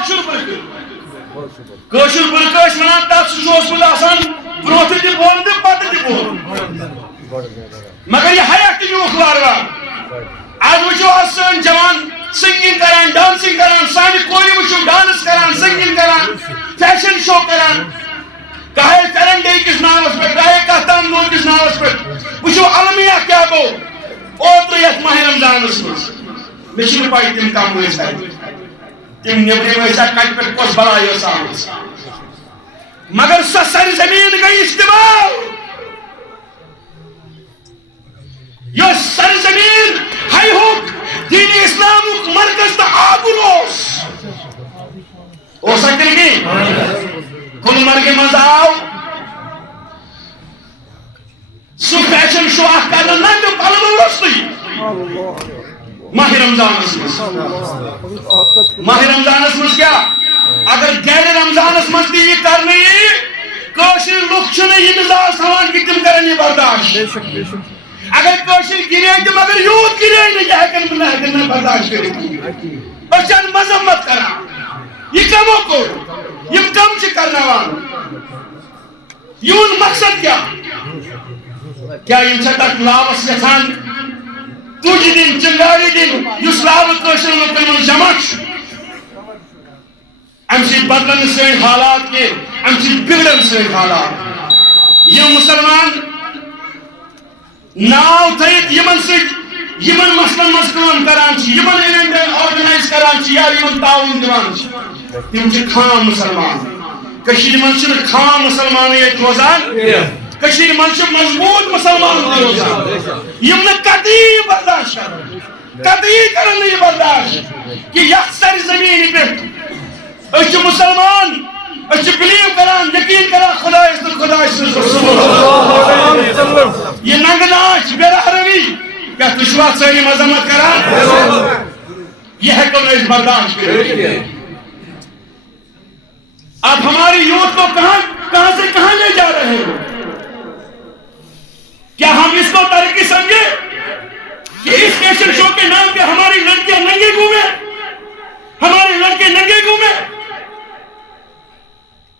کٲشُر برقہٕ کٲشُر برقہٕ ٲسۍ وَنان تَتھ سُہ چھُ اوسمُت آسان برٛونٛٹھٕ تہِ بۄن تہٕ پَتہٕ تہِ بۄن مگر یہِ ہایَکھ تہِ نیوٗکھ وارٕ وارٕ آز وٕچھو آز سٲنۍ جوان سِنگِنٛگ کران ڈانسِنٛگ کران سانہِ کورِ وٕچھو ڈانس کران سِنگِنٛگ کران فیشن شو کران چاہے فیرن ڈے کس ناوس پہ چاہے کہتان دون کس ناوس پہ وچھو المیہ کیا گو اوترٕ یتھ ماہ رمضانس منٛز مےٚ چھنہٕ پاے تِم کم ٲسۍ اتہِ تِم نیبرِم ٲسیا کتہِ پٮ۪ٹھ کۄس بلاے ٲس آمٕژ مگر سۄ سرزمیٖن گٔے استعمال یۄس سرزمیٖن ہایہُکھ دین اسلامُک مرکز تہٕ آگُل اوسا تیٚلہِ کِہیٖنۍ گلمرگہِ منٛز آو سُہ فیشن شو اکھ کرنہٕ ننٛدٕ پلوو روٚستُے ماہ رمضانس منٛز ماہ رمضانس منٛز کیٛاہ اگر گرِ رمضانس منٛز تہِ یہِ کرنہٕ یی کٲشِر لُکھ چھِنہٕ یہِ مِزاج تھاوان کہِ تِم کرن یہِ برداشت اگر کٲشِر گِرے تہِ مگر یوٗت گِرے نہٕ یہِ ہٮ۪کن نہٕ برداشت کٔرِتھ أسۍ چھِ مذمت کران یہِ کمو کوٚر یم کم چھِ کرناوان یِہُنٛد مقصد کیا یم چھا تتھ لاوس یژھان تُج دِنۍ چنگارِ دِنۍ یُس لاوٕ کٲشِر لُکن منٛز جمع چھُ امہِ سۭتۍ بدلن نہٕ سٲنۍ حالات کینٛہہ امہِ سۭتۍ بِگڑن سٲنۍ حالات یِم مُسلمان ناو تھٲیِتھ یِمن سۭتۍ یِمن مسلن منٛز کٲم کران چھِ یِمن ایوینٹن آرگنایز کران چھِ یا یِمن تعاوُن دِوان چھِ تِم چھِ خام مُسلمان کٔشیٖرِ منٛز چھِنہٕ خام مُسلمانٕے ییٚتہِ روزان کٔشیٖرِ منٛز چھِ مضبوٗط مُسلمان تہِ روزان یِم نہٕ قطعی برداشت کرن قطعی کرن نہٕ یہِ برداشت کہِ یتھ سرزمیٖنہِ پٮ۪ٹھ أسۍ چھِ مُسلمان أسۍ چھِ بِلیٖو کران یقیٖن کران خۄدایس تہٕ خۄداے سٕنٛدِس رسوٗلس یہِ ننٛگہٕ ناچ بے رحمی کیٛاہ تُہۍ چھِوا سٲنۍ مذمت کران یہ ہٮ۪کو نہٕ أسۍ برداشت کٔرِتھ اب ہماری یوتھ کو کہاں سے کہاں لے جا رہے ہو کیا ہم اس کو ترقی سمجھے کہ اس فیشن شو کے نام پہ ہماری لڑکیاں ننگے گھومے ہمارے لڑکے ننگے گھومے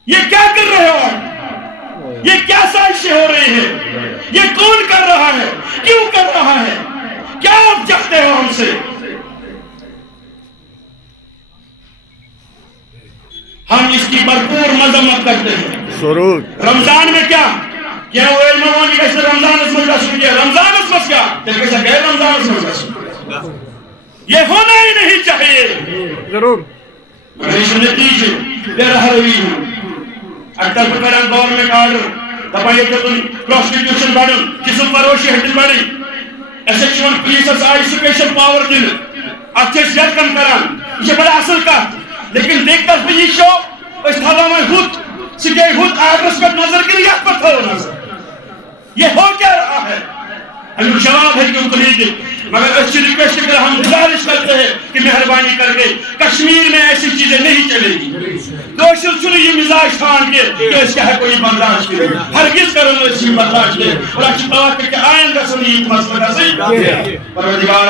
یہ کیا کر رہے ہو یہ کیا سازشیں ہو رہی ہیں یہ کون کر رہا ہے کیوں کر رہا ہے کیا آپ چاہتے ہو ہم سے ہم اس کی بھرپور مذمت کرتے ہیں رمضان میں کیا رمضان کیا غیر رمضان یہ ہونا ہی نہیں چاہیے ضرور نتیجے بے رحمی اگر کران گورنمنٹ آرڈر دپان یہ پروسٹیٹیوشن بڑھن جسم فروشی ہٹن بڑھن ایسے پولیسس آئی سپیشل پاور دن ات یقم کران یہ بڑا اصل کت لیکن دیکھتا یہ شو اس تھاوا میں ہت سکے ہت آرڈرس پر نظر کر یا پر تھو نظر یہ ہو کیا رہا ہے ہم جواب ہے کیوں قریب مگر اس سے ریکویسٹ کر ہم گزارش کرتے ہیں کہ مہربانی کر کے کشمیر میں ایسی چیزیں نہیں چلے گی کوشش سنی یہ مزاج تھان کے کہ اس کا ہے کوئی برداشت کرے ہرگز کرو نہ اسی برداشت کرے اور اچھی توقع کہ آئندہ سنی یہ مسئلہ صحیح پروردگار